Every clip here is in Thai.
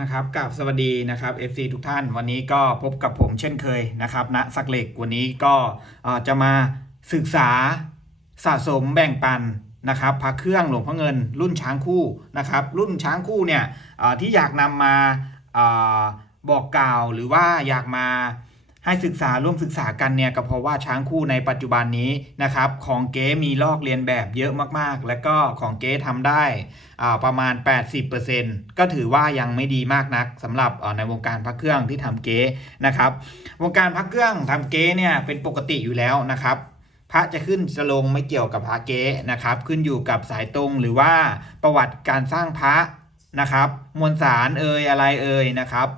นะครับกับสวัสดีนะครับ FC ทุกท่านวันนี้ก็พบกับผมเช่นเคยนะครับณสักเหล็กวันนี้ก็จะมาศึกษาสะสมแบ่งปันนะครับพระเครื่องหลวงพ่อเงิน รุ่นช้างคู่นะครับ รุ่นช้างคู่เนี่ยที่อยากนำมาอบอกกล่าวหรือว่าอยากมา ให้ศึกษาร่วมศึกษากันเนี่ยก็เพราะว่าช้างคู่ในปัจจุบันนี้นะครับของเก๊มีลอกเลียนแบบเยอะมากๆ แล้วก็ของเก๊ทำได้อ่าประมาณ 80%ก็ถือว่ายังไม่ดีมากนักสำหรับในวงการพระเครื่องที่ทำเก๊นะครับวงการพระเครื่องทำเก๊เนี่ยเป็นปกติอยู่แล้วนะครับพระจะขึ้นจะลงไม่เกี่ยวกับพระเก๊นะครับ ขึ้นอยู่กับสายตรงหรือว่าประวัติการสร้างพระนะครับ มวลสารเอ่ยอะไรเอ่ยนะครับ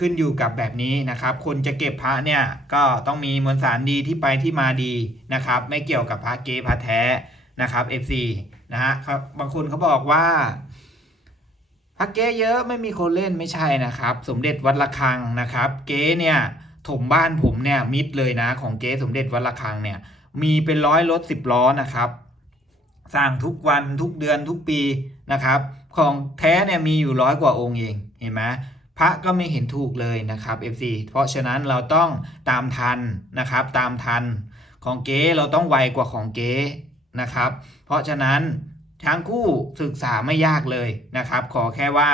ขึ้นอยู่กับแบบนี้นะครับ คนจะเก็บพระเนี่ยก็ต้องมีมวลสารดีที่ไปที่มาดีนะครับ ไม่เกี่ยวกับพระเกพระแท้นะครับ FC นะฮะครับบางคนเขาบอกว่าพระเก๊เยอะไม่มีคนเล่นไม่ใช่นะครับ สมเด็จวัดระฆังนะครับ เก๊เนี่ยถมบ้านผมเนี่ยมิดเลยนะ ของเก๊สมเด็จวัดระฆังเนี่ยมีเป็นร้อยรถสิบล้อนะครับสร้างทุกวันทุกเดือนทุกปีนะครับ ของแท้เนี่ยมีอยู่ร้อยกว่าองค์เองเห็นไหม พระก็ไม่เห็นถูกเลยนะครับ FC เพราะฉะนั้นเราต้องตามทันนะครับ ตามทันของเก๊เราต้องไวกว่าของเก๊นะครับ เพราะฉะนั้นช้งคู่ศึกษาไม่ยากเลยนะครับ ขอแค่ว่า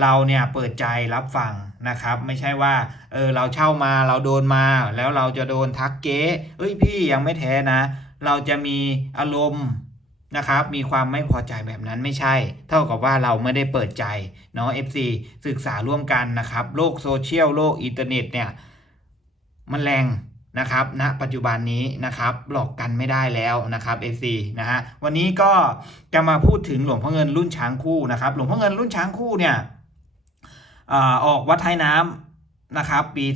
เราเนี่ยเปิดใจรับฟังนะครับ ไม่ใช่ว่าเออเราเช่ามาเราโดนมาแล้วเราจะโดนทักเก๊เอ้ยพี่ยังไม่แท้นะ เราจะมีอารมณ์ นะครับ มีความไม่พอใจแบบนั้นไม่ใช่ เท่ากับว่าเราไม่ได้เปิดใจเนาะ FC ศึกษาร่วมกันนะครับ โลกโซเชียลโลกอินเทอร์เน็ตเนี่ย มันแรงนะครับณนะปัจจุบันนี้นะครับหลอกกันไม่ได้แล้วนะครับ FC นะฮะวันนี้ก็จะมาพูดถึงหลวงพ่อเงินรุ่นช้างคู่นะครับ หลวงพ่อเงินรุ่นช้างคู่เนี่ยอ่าออกวัดไทยน้ำนะครับปี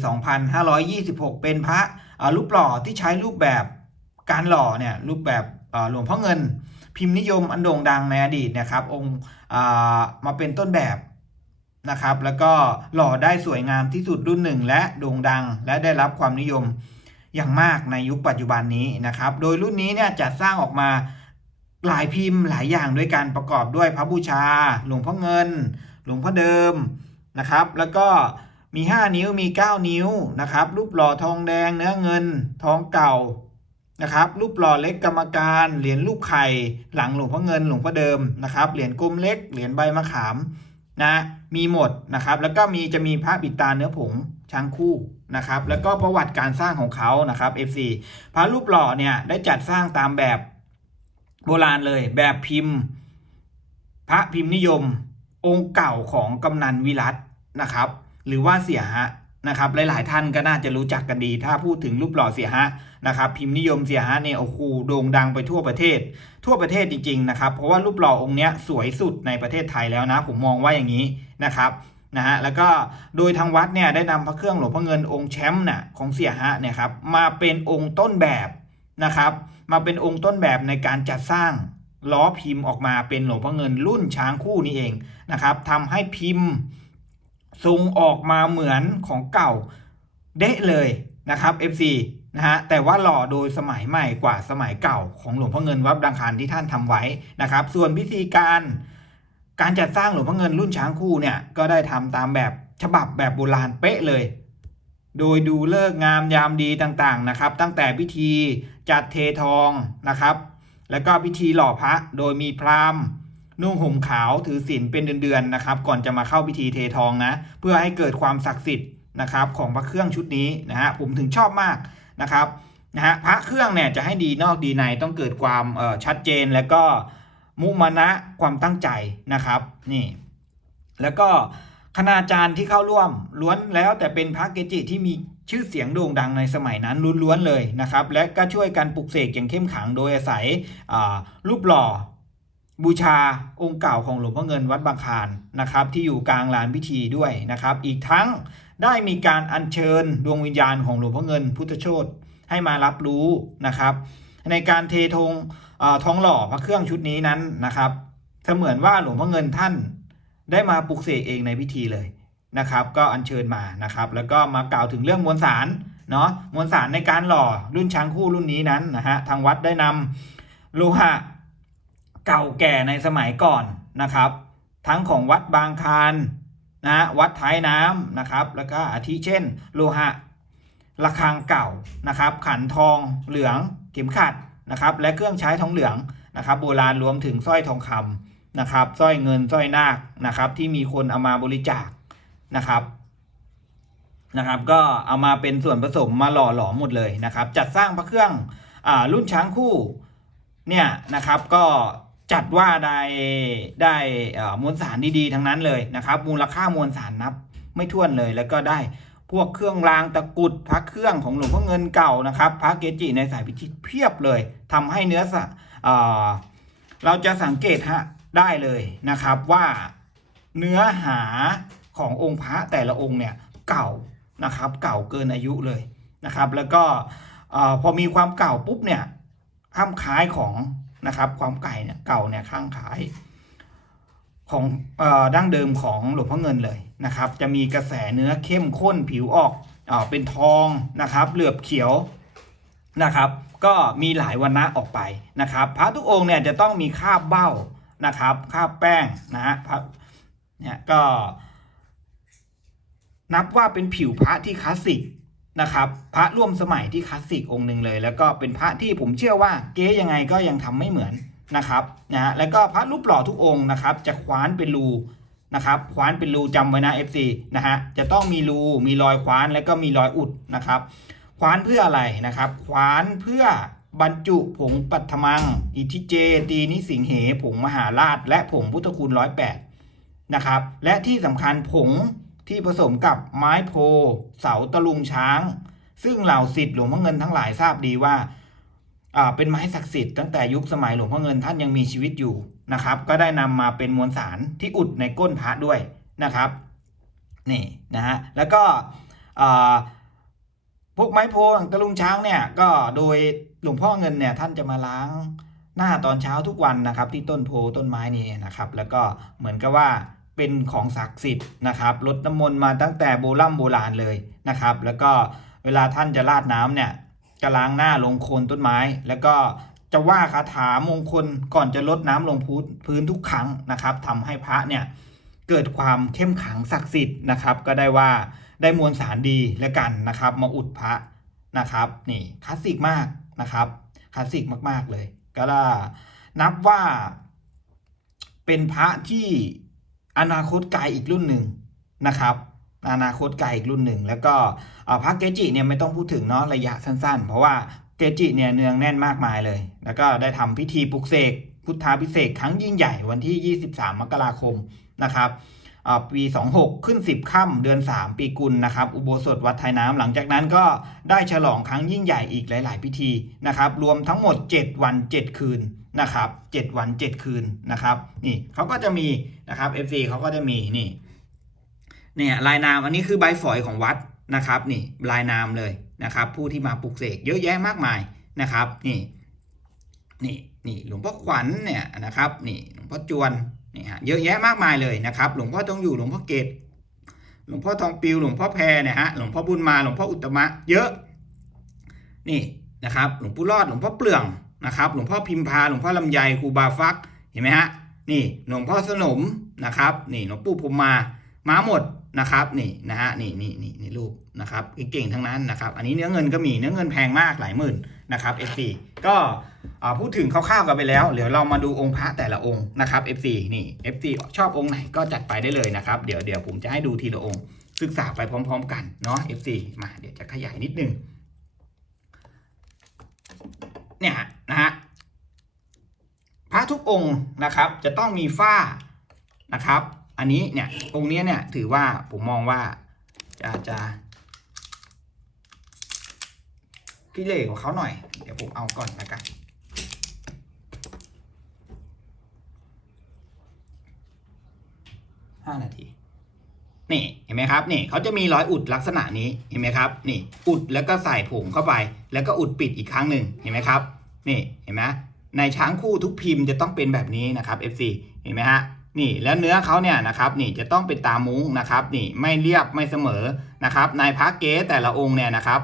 2526 เป็นพระอ่ารูปหล่อที่ใช้รูปแบบการหล่อเนี่ยรูปแบบหลวงพ่อเงิน พิมพ์นิยมอันโด่งดังในอดีตนะครับ องค์มาเป็นต้นแบบนะครับ แล้วก็หล่อได้สวยงามที่สุดรุ่นหนึ่ง และโด่งดัง และได้รับความนิยมอย่างมากในยุคปัจจุบันนี้นะครับ โดยรุ่นนี้เนี่ยจะสร้างออกมาหลายพิมพ์หลายอย่างด้วยกันประกอบด้วยพระบูชา หลวงพ่อเงิน หลวงพ่อเดิมนะครับ แล้วก็มี 5 นิ้วมี 9 นิ้วนะครับ รูปหล่อทองแดงเนื้อเงิน ทองเก่า นะครับรูปหล่อเล็กกรรมการเหรียญรูปไข่หลังหลวงพ่อเงินหลวงพ่อเดิมนะครับเหรียญกลมเล็กเหรียญใบมะขามนะมีหมดนะครับแล้วก็มีจะมีพระปิดตาเนื้อผงช้างคู่นะครับแล้วก็ประวัติการสร้างของเขานะครับ FC พระรูปหล่อเนี่ยได้จัดสร้างตามแบบโบราณเลยแบบพิมพ์ พระพิมพ์นิยม องค์เก่าของกำนันวิรัตนะครับ หรือว่าเสียฮะ นะครับหลาย ๆ ท่านก็น่าจะรู้จักกันดี ถ้าพูดถึงรูปหล่อเสียฮะนะครับพิมพ์นิยมเสียฮะเนี่ยโอ้โหโด่งดังไปทั่วประเทศ ทั่วประเทศจริง ๆ นะครับ เพราะว่ารูปหล่อองค์เนี้ยสวยสุดในประเทศไทยแล้วนะ ผมมองว่าอย่างนี้นะครับนะฮะแล้วก็โดยทางวัดเนี่ยได้นำพระเครื่องหลวงพ่อเงินองค์แชมป์น่ะของเสียฮะเนี่ยครับมาเป็นองค์ต้นแบบนะครับ มาเป็นองค์ต้นแบบในการจัดสร้างล้อพิมพ์ออกมาเป็นหลวงพ่อเงินรุ่นช้างคู่นี้เองนะครับทำให้พิมพ์ ทรงออกมาเหมือนของเก่าเดะเลยนะครับ FC นะฮะแต่ว่าหล่อโดยสมัยใหม่กว่าสมัยเก่าของหลวงพ่อเงินวัดดังคารที่ท่านทำไว้นะครับ ส่วนพิธีการการจัดสร้างหลวงพ่อเงินรุ่นช้างคู่เนี่ยก็ได้ทำตามแบบฉบับแบบโบราณเป๊ะเลย โดยดูเลิกงามยามดีต่างๆนะครับ ตั้งแต่พิธีจัดเททองนะครับ แล้วก็พิธีหล่อพระโดยมีพราหมณ์ นุ่งห่มขาวถือศีลเป็นเดือนๆนะครับ ก่อนจะมาเข้าพิธีเททองนะ เพื่อให้เกิดความศักดิ์สิทธิ์นะครับของพระเครื่องชุดนี้นะฮะผมถึงชอบมากนะครับนะฮะพระเครื่องเนี่ยจะให้ดีนอกดีในต้องเกิดความเอ่อชัดเจนแล้วก็มุมานะความตั้งใจนะครับนี่แล้วก็คณาจารย์ที่เข้าร่วมล้วนแล้วแต่เป็นพระเกจิที่มีชื่อเสียงโด่งดังในสมัยนั้นล้วนๆเลยนะครับ และก็ช่วยกันปลุกเสกอย่างเข้มขังโดยอาศัยรูปหล่อ บูชาองค์เก่าของหลวงพ่อเงินวัดบางคานนะครับ ที่อยู่กลางลานพิธีด้วยนะครับ อีกทั้งได้มีการอัญเชิญดวงวิญญาณของหลวงพ่อเงินพุทธโชตให้มารับรู้นะครับ ในการเททงเอ่อทองหล่อพระเครื่องชุดนี้นั้นนะครับ เสมือนว่าหลวงพ่อเงินท่านได้มาปลุกเสกเองในพิธีเลยนะครับ ก็อัญเชิญมานะครับ แล้วก็มากล่าวถึงเรื่องมวลสารเนาะมวลสารในการหล่อรุ่นช้างคู่รุ่นนี้นั้นนะฮะทางวัดได้นำโลหะ เก่าแก่ในสมัยก่อนนะครับ ทั้งของวัดบางคานนะวัดท้ายน้ำนะครับ แล้วก็อาทิเช่น โลหะระฆังเก่านะครับ ขันทองเหลืองเข็มขัดนะครับ และเครื่องใช้ทองเหลืองนะครับ โบราณรวมถึงสร้อยทองคำนะครับสร้อยเงินสร้อยนาคนะครับ ที่มีคนเอามาบริจาคนะครับนะครับ ก็เอามาเป็นส่วนผสมมาหล่อหลอมหมดเลยนะครับ จัดสร้างพระเครื่องอรุ่นช้างคู่เนี่ยนะครับก็ จัดว่าได้ได้มวลสารดีๆทั้งนั้นเลยนะครับ มูลค่ามวลสารนับไม่ถ้วนเลย แล้วก็ได้พวกเครื่องรางตะกุดพระเครื่องของหลวงพ่อเงินเก่านะครับพระเกจิในสายพิชิตเพียบเลยทำให้เนื้อสะเเราจะสังเกตฮะได้เลยนะครับว่าเนื้อหาขององค์พระแต่ละองค์เนี่ยเก่านะครับ เก่าเกินอายุเลยนะครับ แล้วก็อพอมีความเก่าปุ๊บเนี่ยห้ามขายของ นะครับความไก่เนี่ยเก่าเนี่ยข้างขายของออดั้งเดิมของหลวงพ่อเงินเลยนะครับ จะมีกระแสเนื้อเข้มข้นผิวออกเออเป็นทองนะครับเหลือบเขียวนะครับ ก็มีหลายวันนะออกไปนะครับ พระทุกองค์เนี่ยจะต้องมีคาบเบ้านะครับคาบแป้งนะฮะพระเนี่ยก็ นับว่าเป็นผิวพระที่คลาสสิก นะครับพระร่วมสมัยที่คลาสสิกองค์หนึ่งเลย แล้วก็เป็นพระที่ผมเชื่อว่าเก๊ยังไงก็ยังทำไม่เหมือนนะครับนะฮะแล้วก็พระรูปหล่อทุกองค์นะครับ จะคว้านเป็นรูนะครับคว้านเป็นรูจำไว้นะ FC นะฮะจะต้องมีรูมีรอยคว้านแล้วก็มีรอยอุดนะครับคว้านเพื่ออะไรนะครับคว้านเพื่อบรรจุผงปัทมัง อิทิเจ ตีนิสิงเห ผงมหาราช และผงพุทธคุณร้อยแปดนะครับ และที่สำคัญผง ที่ผสมกับไม้โพ เสาตะลุงช้าง ซึ่งเหล่าสิทธิ์หลวงพ่อเงินทั้งหลายทราบดีว่าเป็นไม้ศักดิ์สิทธิ์ตั้งแต่ยุคสมัยหลวงพ่อเงินท่านยังมีชีวิตอยู่นะครับ ก็ได้นำมาเป็นมวลสารที่อุดในก้นพระด้วยนะครับนี่นะฮะแล้วก็พวกไม้โพงตะลุงช้างเนี่ยก็โดยหลวงพ่อเงินเนี่ยท่านจะมาล้างหน้าตอนเช้าทุกวันนะครับ ที่ต้นโพต้นไม้นี่นะครับ แล้วก็เหมือนกับว่า เป็นของศักดิ์สิทธิ์นะครับลดน้ำมนต์มาตั้งแต่โบราณโบราณเลยนะครับ แล้วก็เวลาท่านจะราดน้ำเนี่ยจะล้างหน้าลงโคนต้นไม้ แล้วก็จะว่าคาถามงคลก่อนจะลดน้ำลงพื้นพื้นทุกครั้งนะครับทำให้พระเนี่ยเกิดความเข้มขังศักดิ์สิทธิ์นะครับ ก็ได้ว่าได้มวลสารดีแล้วกันนะครับ มาอุดพระนะครับนี่คลาสสิกมากนะครับคลาสสิกมากๆเลย ก็นับว่าเป็นพระที่ อนาคตไกลอีกรุ่นหนึ่งนะครับอนาคตไกลอีกรุ่นหนึ่ง แล้วก็พระเกจิเนี่ยไม่ต้องพูดถึงเนาะระยะสั้นๆ เพราะว่าเกจิเนี่ยเนืองแน่นมากมายเลย แล้วก็ได้ทำพิธีปลุกเสกพุทธาพิเศษครั้งยิ่งใหญ่วันที่ 23 มกราคมนะครับ ปี 26 ขึ้น 10ค่ำเดือน 3 ปีกุลนะครับ อุโบสถวัดไทยน้ำหลังจากนั้นก็ได้ฉลองครั้งยิ่งใหญ่อีกหลาย ๆ พิธีนะครับ รวมทั้งหมด 7 วัน 7 คืนนะครับ7วัน 7 คืนนะครับนี่เขาก็จะมีนะครับ FC เขาก็จะมีนี่เนี่ยลายนามอันนี้คือใบฝอยของวัดนะครับนี่ลายนามเลยนะครับ ผู้ที่มาปลุกเสกเยอะแยะมากมายนะครับนี่นี่นี่หลวงพ่อขวัญเนี่ยนะครับนี่หลวงพ่อจวน นี่ฮะเยอะแยะมากมายเลยนะครับ หลวงพ่อต้องอยู่หลวงพ่อเกตหลวงพ่อทองปิวหลวงพ่อแพรนี่ยฮะหลวงพ่อบุญมาหลวงพ่ออุตมะเยอะนี่นะครับหลวงปู่รอดหลวงพ่อเปลืองนะครับหลวงพ่อพิมพาหลวงพ่อลำไยครูบาฟักเห็นไหมฮะนี่หลวงพ่อสนมนะครับนี่หลวงปู่พรมมามาหมดนะครับนี่นะฮะนี่นี่นี่นี่รูปนะครับเก่งทั้งนั้นนะครับ อันนี้เนื้อเงินก็มีเนื้อเงินแพงมากหลายหมื่นนะครับ FC ก็อ่า พูดถึงคร่าวๆกันไปแล้ว เดี๋ยวเรามาดูองค์พระแต่ละองค์นะครับ FC นี่ FC ชอบองค์ไหนก็จัดไปได้เลยนะครับ เดี๋ยวเดี๋ยวผมจะให้ดูทีละองค์ ศึกษาไปพร้อม ๆ กันเนาะ FC มาเดี๋ยวจะขยายนิดนึง เนี่ยนะฮะพระทุกองค์นะครับจะต้องมีฝ้านะครับ อันนี้เนี่ยองค์เนี้ยเนี่ยถือว่าผมมองว่าจะจะกิเลสของเขาหน่อย เดี๋ยวผมเอาก่อนละกัน ห้านาที นี่เห็นไหมครับนี่เขาจะมีรอยอุดลักษณะนี้เห็นไหมครับนี่อุดแล้วก็ใส่ผงเข้าไป แล้วก็อุดปิดอีกครั้งหนึ่งเห็นไหมครับนี่เห็นไหมในช้างคู่ทุกพิมพ์จะต้องเป็นแบบนี้นะครับ FC เห็นไหมฮะนี่แล้วเนื้อเขาเนี่ยนะครับนี่จะต้องเป็นตามุ้งนะครับนี่ไม่เรียบไม่เสมอนะครับในพระเก๊แต่ละองค์เนี่ยนะครับ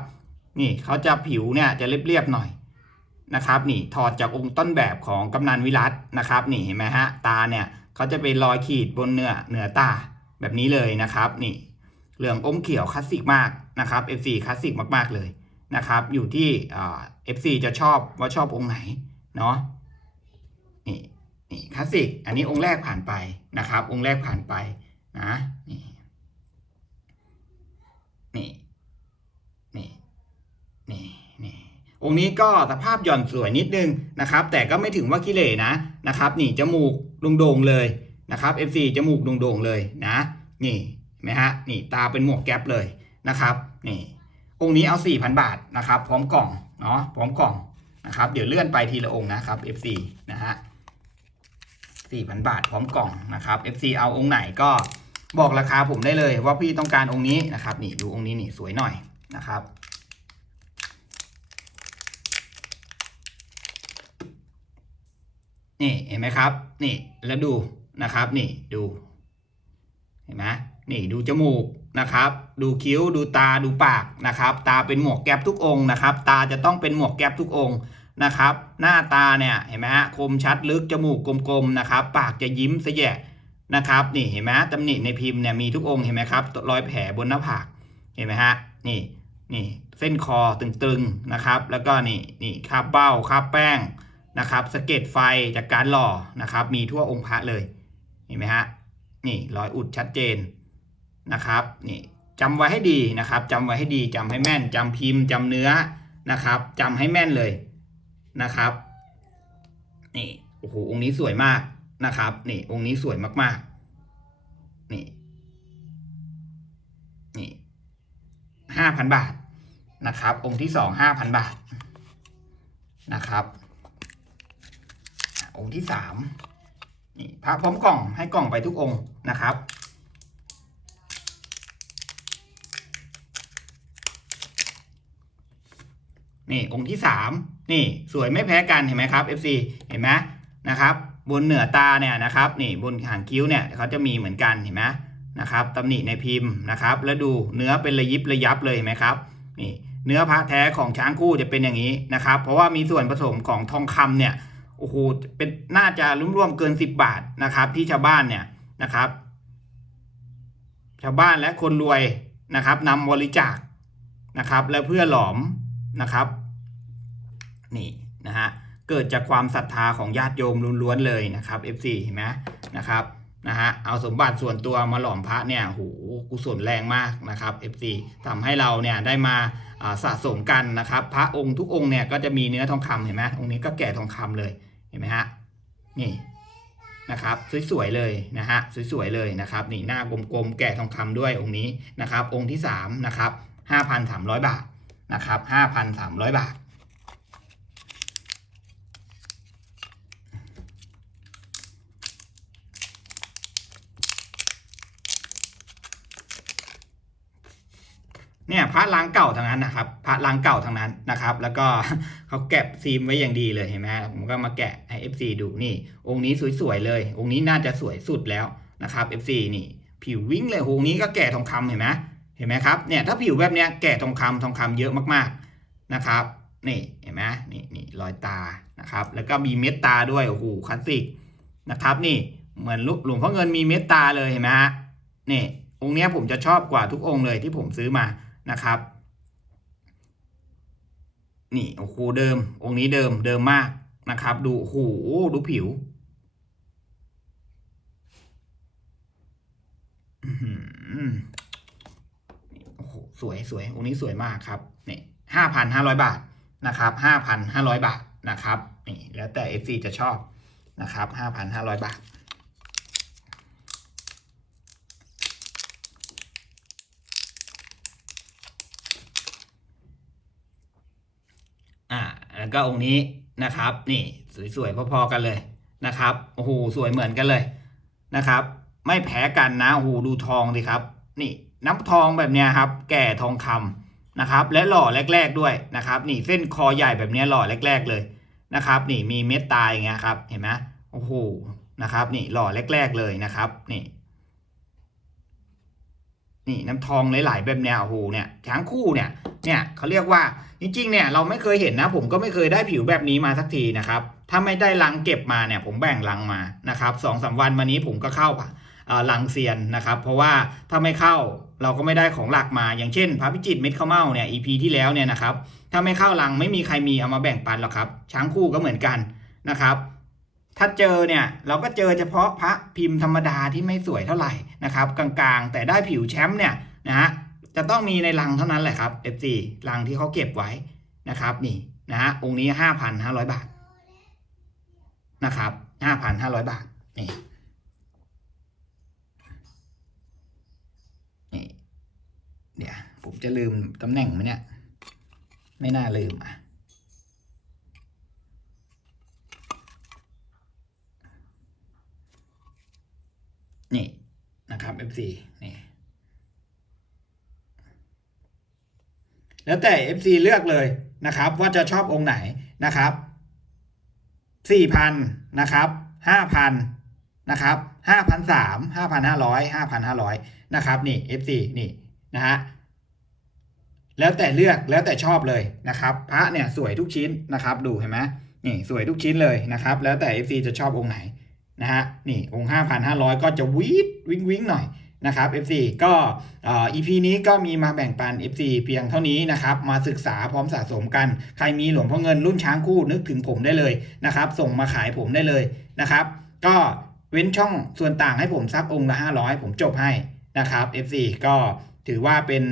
นี่เขาจะผิวเนี่ยจะเรียบๆหน่อยนะครับนี่ถอดจากองค์ต้นแบบของกำนันวิรัตนะครับนี่เห็นไหมฮะตาเนี่ย เขาจะเป็นรอยขีดบนเนื้อเนื้อตาแบบนี้เลยนะครับ นี่เหลืองอมเขียวคลาสสิกมากนะครับ FC คลาสสิกมากๆเลยนะครับ อยู่ที่อ่า FC จะชอบว่าชอบองค์ไหนเนาะนี่นี่คลาสสิกอันนี้องค์แรกผ่านไปนะครับ องค์แรกผ่านไปนะนี่นี่นี่นี่นี่องค์นี้ก็สภาพหย่อนสวยนิดนึงนะครับ แต่ก็ไม่ถึงว่าขี้เหร่นะนะครับ นี่จมูก โด่งๆเลยนะครับ FC จมูกโด่งๆเลยนะ นี่ไหมฮะนี่ตาเป็นหมวกแก๊ปเลยนะครับนี่องค์นี้เอา 4,000 บาทนะครับ พร้อมกล่องเนาะพร้อมกล่องนะครับ เดี๋ยวเลื่อนไปทีละองค์นะครับ FC นะฮะ4,000 บาทพร้อมกล่องนะครับ FC เอาองค์ไหนก็บอกราคาผมได้เลยว่าพี่ต้องการองค์นี้นะครับ นี่ดูองค์นี้นี่สวยหน่อยนะครับ นี่เห็นไหมครับ นี่แล้วดูนะครับ นี่ดู เห็นไหมนี่ดูจมูกนะครับ ดูคิ้ว ดูตา ดูปากนะครับ ตาเป็นหมวกแก๊ปทุกองนะครับ ตาจะต้องเป็นหมวกแก๊ปทุกองนะครับ หน้าตาเนี่ยเห็นไหมฮะคมชัดลึกจมูกกลมๆนะครับ ปากจะยิ้มเสยะนะครับนี่เห็นไหมตำหนิในพิมพ์เนี่ยมีทุกองค์เห็นไหมครับรอยแผลบนหน้าผากเห็นไหมฮะนี่นี่เส้นคอตึงๆนะครับ แล้วก็นี่นี่คาบเบ้าคาบแป้ง นะครับสะเก็ดไฟจากการหล่อนะครับ มีทั่วองค์พระเลยเห็นไหมฮะนี่รอยอุดชัดเจนนะครับนี่จำไว้ให้ดีนะครับจำไว้ให้ดีจำให้แม่นจำพิมพ์จำเนื้อนะครับจำให้แม่นเลยนะครับนี่โอ้โหองค์นี้สวยมากนะครับนี่องค์นี้สวยมากๆนี่นี่ห้าพันบาทนะครับ องค์ที่สองห้าพันบาทนะครับ องค์ที่สามนี่พระพร้อมกล่องให้กล่องไปทุกองค์นะครับนี่องค์ที่สามนี่สวยไม่แพ้กันเห็นไหมครับ FC เห็นไหมนะครับบนเหนือตาเนี่ยนะครับนี่บนหางคิ้วเนี่ยเขาจะมีเหมือนกันเห็นไหมนะครับตำหนิในพิมพ์นะครับ แล้วดูเนื้อเป็นระยิบระยับเลยเห็นไหมครับนี่เนื้อพระแท้ของช้างคู่จะเป็นอย่างนี้นะครับ เพราะว่ามีส่วนผสมของทองคำเนี่ย โอ้โหเป็นน่าจะร่วมๆเกิน10บาทนะครับ ที่ชาวบ้านเนี่ยนะครับ ชาวบ้านและคนรวยนะครับนำบริจาคนะครับ และเพื่อหลอมนะครับ นี่นะฮะเกิดจากความศรัทธาของญาติโยมล้วนๆเลยนะครับ FC เห็นไหมนะครับนะฮะเอาสมบัติส่วนตัวมาหลอมพระเนี่ยโหกุศลแรงมากนะครับ FC ทำให้เราเนี่ยได้มาสะสมกันนะครับ พระองค์ทุกองค์เนี่ยก็จะมีเนื้อทองคำเห็นไหมองค์นี้ก็แก่ทองคำเลย เห็นไหมฮะนี่นะครับสวยๆเลยนะฮะสวยๆเลยนะครับนี่หน้ากลมๆแก่ทองคำด้วยองค์นี้นะครับองค์ที่สามนะครับ5,300 บาทนะครับ5,300 บาท เนี่ยพระล้างเก่าทั้งนั้นนะครับพระล้างเก่าทั้งนั้นนะครับ แล้วก็เขาแกะซีมไว้อย่างดีเลยเห็นไหมผมก็มาแกะให้ FC ดูนี่ องค์นี้สวยๆเลย องค์นี้น่าจะสวยสุดแล้วนะครับ FC นี่ ผิววิ่งเลยองค์นี้ก็แกะทองคำเห็นไหมเห็นไหมครับเนี่ยถ้าผิวแบบเนี้ยแกะทองคำทองคำเยอะมากๆนะครับนี่เห็นไหมนี่นี่รอยตานะครับ แล้วก็มีเม็ดตาด้วยโอ้โหคลาสสิกนะครับ นี่เหมือนหลวงพ่อเงินมีเม็ดตาเลยเห็นไหมฮะนี่องค์นี้ผมจะชอบกว่าทุกองค์เลยที่ผมซื้อมา นะครับ นี่โอ้โหเดิม องค์นี้เดิมเดิมมากนะครับ ดูโอ้โหดูผิวอื้อหือนี่โอ้โหสวยสวยองค์นี้สวยมากครับนี่ห้าพันห้าร้อยบาทนะครับห้าพันห้าร้อยบาทนะครับนี่แล้วแต่ FC จะชอบนะครับห้าพันห้าร้อยบาท อ่าแล้ว ก็องค์นี้นะครับ นี่สวยๆพอๆกันเลยนะครับโอ้โหสวยเหมือนกันเลยนะครับ ไม่แพ้กันนะโอ้โหดูทองสิครับ นี่น้ำทองแบบเนี้ยครับ แก่ทองคำนะครับ และหล่อแรก ๆด้วยนะครับ นี่เส้นคอใหญ่แบบเนี้ยหล่อแรก ๆเลยนะครับ นี่มีเม็ดตายอย่างเงี้ยครับ เห็นไหมโอ้โหนะครับ นี่หล่อแรก ๆเลยนะครับ นี่ นี่น้ำทองหลายๆแบบเนี้ยโอ้โหเนี่ยช้างคู่เนี่ย เนี่ยเขาเรียกว่าจริงๆเนี่ยเราไม่เคยเห็นนะ ผมก็ไม่เคยได้ผิวแบบนี้มาสักทีนะครับถ้าไม่ได้ลังเก็บมาเนี่ยผมแบ่งลังมานะครับสองสามวันมานี้ผมก็เข้าลังเซียนนะครับ เพราะว่าถ้าไม่เข้าเราก็ไม่ได้ของหลักมา อย่างเช่นพระพิจิตรเม็ดข้าวเม่าเนี่ย EP ที่แล้วเนี่ยนะครับถ้าไม่เข้าลังไม่มีใครมีเอามาแบ่งปันหรอกครับ ช้างคู่ก็เหมือนกันนะครับถ้าเจอเนี่ยเราก็เจอเฉพาะพระพิมพ์ธรรมดาที่ไม่สวยเท่าไหร่นะครับกลางๆ แต่ได้ผิวแชมป์เนี่ยนะฮะ จะต้องมีในลังเท่านั้นแหละครับ F4 ลังที่เขาเก็บไว้นะครับนี่นะฮะองค์นี้ห้าพันห้าร้อยบาทนะครับห้าพันห้าร้อยบาทนี่นี่เดี๋ยวผมจะลืมตำแหน่งไหมเนี่ย ไม่น่าลืมอะนี่นะครับ F4 นี่ แล้วแต่ FC เลือกเลยนะครับ ว่าจะชอบองค์ไหนนะครับสี่พันนะครับห้าพันนะครับห้าพันสามห้าพันห้าร้อยห้าพันห้าร้อยนะครับนี่ FC นี่นะฮะแล้วแต่เลือกแล้วแต่ชอบเลยนะครับพระเนี่ยสวยทุกชิ้นนะครับ ดูเห็นไหมนี่สวยทุกชิ้นเลยนะครับ แล้วแต่ FC จะชอบองค์ไหนนะฮะนี่องค์ห้าพันห้าร้อยก็จะวีดวิ้งวิ้งหน่อย นะครับ FC ก็อ่อ EP นี้ก็มีมาแบ่งปัน FC เพียงเท่านี้นะครับ มาศึกษาพร้อมสะสมกัน ใครมีหลวงพ่อเงินรุ่นช้างคู่นึกถึงผมได้เลยนะครับ ส่งมาขายผมได้เลยนะครับ ก็เว้นช่องส่วนต่างให้ผมสักองค์ละ 500 ผมจบให้นะครับ FC ก็ถือว่าเป็น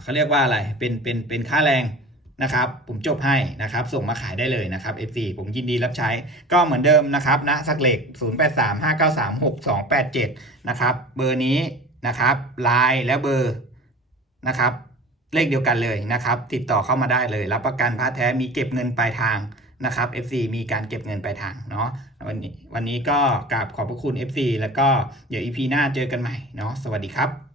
เขาเรียกว่าอะไร เป็นเป็นเป็นค่าแรง นะครับผมจบให้นะครับส่งมาขายได้เลยนะครับ FC ผมยินดีรับใช้ก็เหมือนเดิมนะครับนะสักเหล็ก 0835936287 นะครับเบอร์นี้นะครับไลน์และเบอร์นะครับเลขเดียวกันเลยนะครับ ติดต่อเข้ามาได้เลย รับประกันพระแท้มีเก็บเงินปลายทางนะครับ FC มีการเก็บเงินปลายทางเนาะวันนี้วันนี้ก็กราบขอบพระคุณ FC แล้วก็เดี๋ยว EP หน้าเจอกันใหม่เนาะสวัสดีครับ